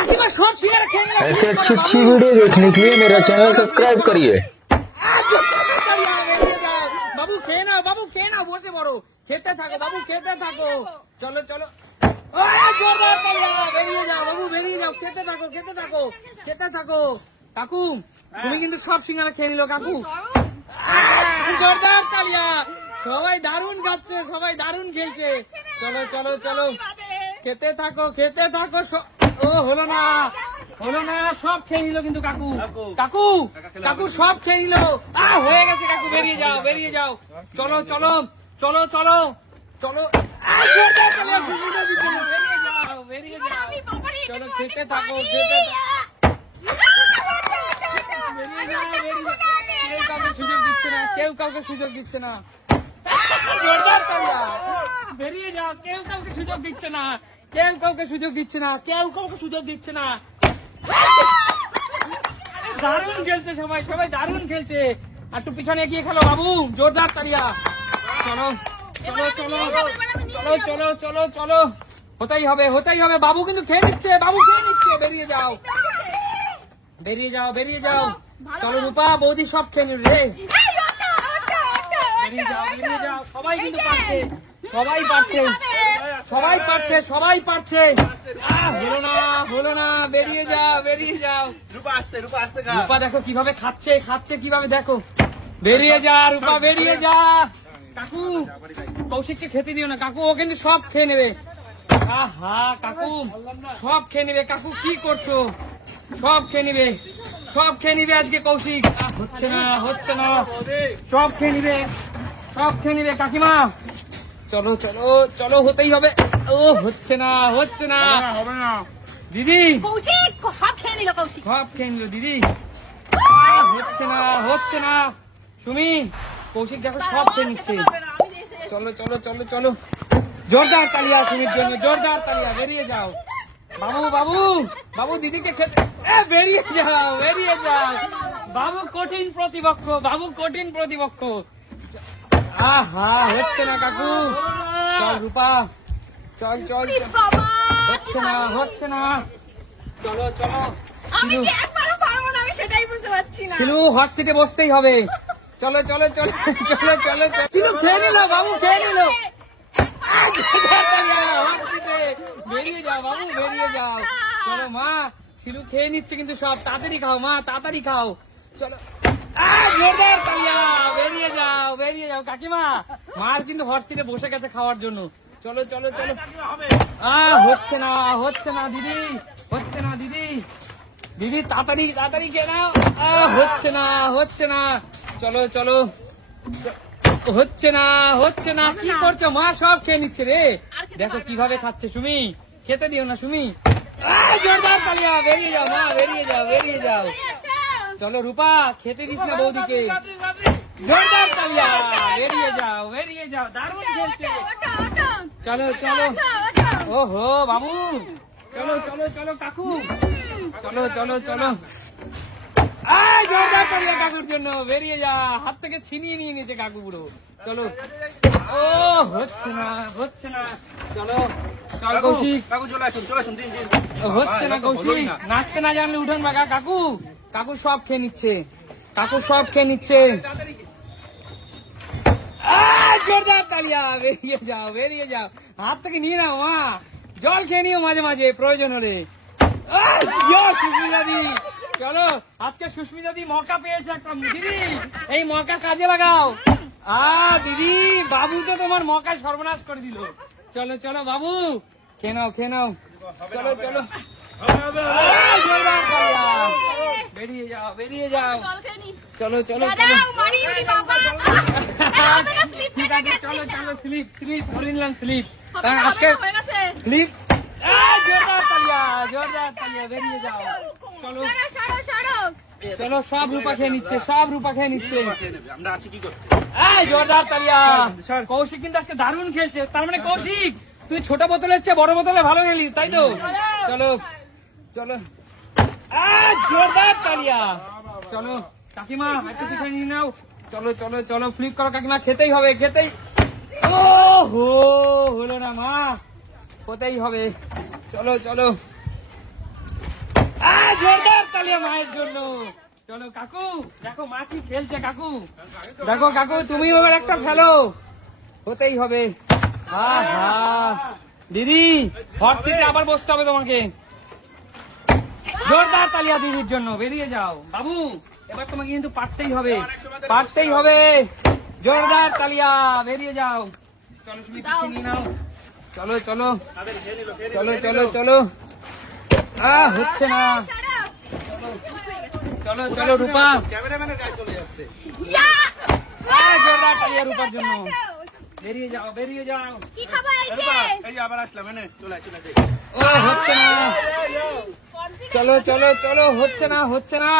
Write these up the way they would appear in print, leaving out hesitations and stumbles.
काकीमा सब सिंघाड़ा खेल रहा है। ऐसे अच्छी वीडियो देखने के लिए मेरा चैनल सब्सक्राइब करिए। बाबू खेना बोलते बड़ो खेते थाको बाबू खेते थाको चलो चलो जोरदार तालिया बेरिये जाओ बाबू बेरिये जाओ खेते थाको काकू তুমি কিন্তু সব সিঙ্গারা খেয়ে নিল কাকু জোরদার তালিয়া সবাই দারুণ খাচ্ছে সবাই দারুণ খেলছে চলো চলো চলো খেতে থাকো ও হলো না সব খেয়ে নিল কিন্তু কাকু কাকু কাকু সব খেয়ে নিল হয়ে গেছে কাকু বেরিয়ে যাও চলো চলো চলো চলো চলো বেরিয়ে যাও চলো খেতে থাকো কেউ কাউকে সুযোগ দিচ্ছে না জোরদার তালিয়া বেরিয়ে যাও কেউ কাউকে সুযোগ দিচ্ছে না দারুণ খেলছে সবাই দারুণ খেলছে একটু পিছনে এগিয়ে খেলো বাবু জোরদার তালিয়া চলো চলো চলো চলো চলো চলো চলো হতেই হবে বাবু কিন্তু খেয়ে নিচ্ছে বেরিয়ে যাও চলো রূপা বৌদি সব খেয়ে নিল রে বেরিয়ে যাও সবাই কিন্তু পারছে হলো না বেরিয়ে যাও রূপা দেখো কিভাবে খাচ্ছে কিভাবে দেখো বেরিয়ে যা রূপা বেরিয়ে যা কাকু কৌশিককে খেতে দিও না কাকু ও কিন্তু সব খেয়ে নেবে কাকু সব খেয়ে নেবে কাকু কি করছো সব খেয়ে নিবে আজকে কৌশিক হচ্ছে না সব খেয়ে নিবে কাকিমা চলো চলো চলো হতেই হবে হচ্ছে না হবে না দিদি কৌশিক সব খেয়ে নিল দিদি হচ্ছে না তুমি কৌশিক দেখো সব খেয়ে নিচ্ছে চলো চলো চলো চলো জোরদার তালিয়া সুমির জন্য জোরদার তালিয়া বেরিয়ে যাও বাবু দিদিকে খেতে বেরিয়ে যাও বাবু কঠিন প্রতিপক্ষ হচ্ছে না কাকু চল রূপা চল হচ্ছে না চলো চলো আমি একবারও পারবো না আমি সেটাই বুঝতে পারছি না শিলু হট সিটে বসতেই হবে চলো চলো চলো চলো চলো শিলু খেয়ে নিল বাবু খেয়ে নিল বেরিয়ে যাও বাবু বেরিয়ে যাও চলো মা শিলু খেয়ে নিচ্ছে কিন্তু সব তাড়াতাড়ি খাও মা তাড়াতাড়ি খাও চলো জোরদার তালিয়া বেরিয়ে যাও কাকিমা মার কিন্তু হট সিটে বসে গেছে খাওয়ার জন্য চলো চলো চলো হচ্ছে না দিদি তাড়াতাড়ি খেয়ে নাও হচ্ছে না চলো চলো হচ্ছে না কি করছো মা সব খেয়ে নিচ্ছে রে দেখো কিভাবে খাচ্ছে সুমি খেতে দিও না সুমি জোরদার তালিয়া বেরিয়ে যাও মা বেরিয়ে যাও চলো রূপা খেতে দিস না বৌদিকে জোরদার তালিয়া বেরিয়ে যাও দারুণ খেলছে চলো চলো ওহো বাবু চলো চলো চলো কাকু চলো চলো চলো জোরদার তালিয়া কাকুর জন্য বেরিয়ে যা হাত থেকে ছিনিয়ে নিয়ে নিয়েছে কাকু পুরো চলো হচ্ছে না চলো চল কৌশিক হচ্ছে না কৌশিক নাচতে না জানলে উঠোন বাগা কাকু সব খেয়ে নিচ্ছে জোরদার তালিয়া বেরিয়ে যাও হাত থেকে নিয়ে নাও মা জল খেয়ে নিও মাঝে মাঝে প্রয়োজন হলে সুস্মিতাদি চলো আজকে সুস্মিতাদি মৌকা পেয়েছে একটা দিদি এই মৌকা কাজে লাগাও দিদি বাবু তো তোমার মৌকা সর্বনাশ করে দিল চলো চলো বাবু খেয়ে নাও চলো চলো বেরিয়ে যাও চলো চলো চলো ঠিক আছে চলো চলো স্লিপ করে নিলাম স্লিপ আজকে স্লিপ জোরদার তালিয়া বেরিয়ে যাও চলো চলো সব রূপা খেয়ে নিচ্ছে জোরদার তালিয়া কৌশিক কিন্তু আজকে দারুণ খেলছে তার মানে কৌশিক তুই ছোট বোতলের চেয়ে বড় বোতলে ভালো খেলিস তাই তো চলো চলো জোরদার তালিয়া চলো কাকিমা একটু পিছনে নিয়ে নাও চলো চলো চলো ফ্লিপ করো কাকিমা খেতেই হবে হলো না মা হতেই হবে চলো চলো তালিয়া মায়ের জন্য। চলো কাকু, দেখো মা কি খেলছে কাকু, দেখো কাকু তুমি এবার একটা খেলো, হতেই হবে। আহা দিদি হট সিটে আবার বসতে হবে তোমাকে। জোরদার তালিয়া দিদির জন্য, বেরিয়ে যাও বাবু, এবার তোমাকে কিন্তু পারতেই হবে, পারতেই হবে। জোরদার তালিয়া, বেরিয়ে যাও। চলো তুমি পিছিয়ে নিয়ে নাও, চলো চলো চলো চলো চলো। হচ্ছে না, চলো চলো রূপা, জোরদার তালিয়া রূপার জন্য, বেরিয়ে যাও বেরিয়ে যাও। কি খাবা এই যে? ও হচ্ছে না, চলো চলো চলো, হচ্ছে না হচ্ছে না,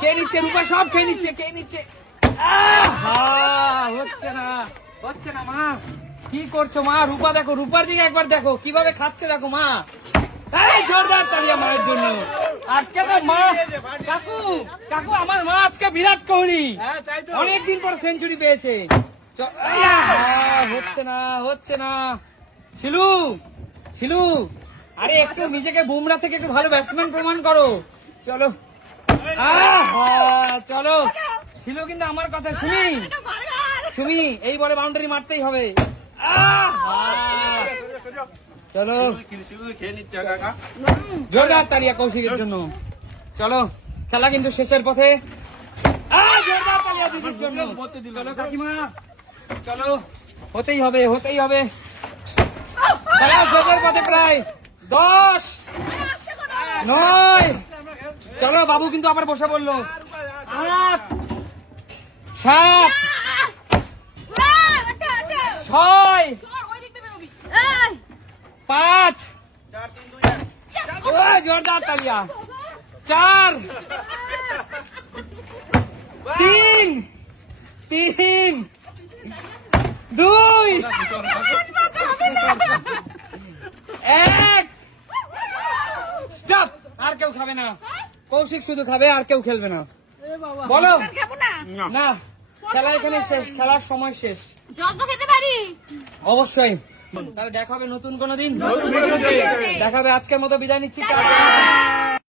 কে নিচ্ছে রূপা, সব খেয়ে নিচ্ছে, কে নিচ্ছে। হচ্ছে না হচ্ছে না মা, কি করছো মা? রূপা দেখো, রূপার দিকে একবার দেখো কিভাবে খাচ্ছে, দেখো মা। জোরদার তালিয়া মায়ের জন্য। আজকে তো মা, কাকু কাকু আমার মা আজকে বিরাট কোহলি, অনেকদিন পর সেঞ্চুরি পেয়েছে। হচ্ছে না হচ্ছে না, শিলু শিলু, আরে একটু নিজেকে বুমরা থেকে একটু ভালো ব্যাটসম্যান প্রমাণ করো। চলো চলো শিলু, কিন্তু আমার কথা শুনি, তুমি এই বলে বাউন্ডারি মারতেই হবে। চলো জোরদার তালিয়া কৌশিকের জন্য। চলো খেলা কিন্তু শেষের পথে, জোরদার তালিয়া দিদির জন্য। চলো কাকিমা, চলো হতেই হবে হতেই হবে, খেলা শেষের পথে প্রায় 10, 9। চলো বাবু কিন্তু আবার বসে পড়লো। 8, 7, 6, 5, জোরদার তালিয়া, 4, 3, 2, 1, স্টপ। আর কেউ খাবে না, কৌশিক শুধু খাবে, আর কেউ খেলবে না। বলো না, খেলা এখানে শেষ, খেলার সময় শেষ। যত খেতে পারি অবশ্যই। তাহলে দেখা হবে নতুন কোনো দিন, দেখা হবে। আজকের মতো বিদায় নিচ্ছি।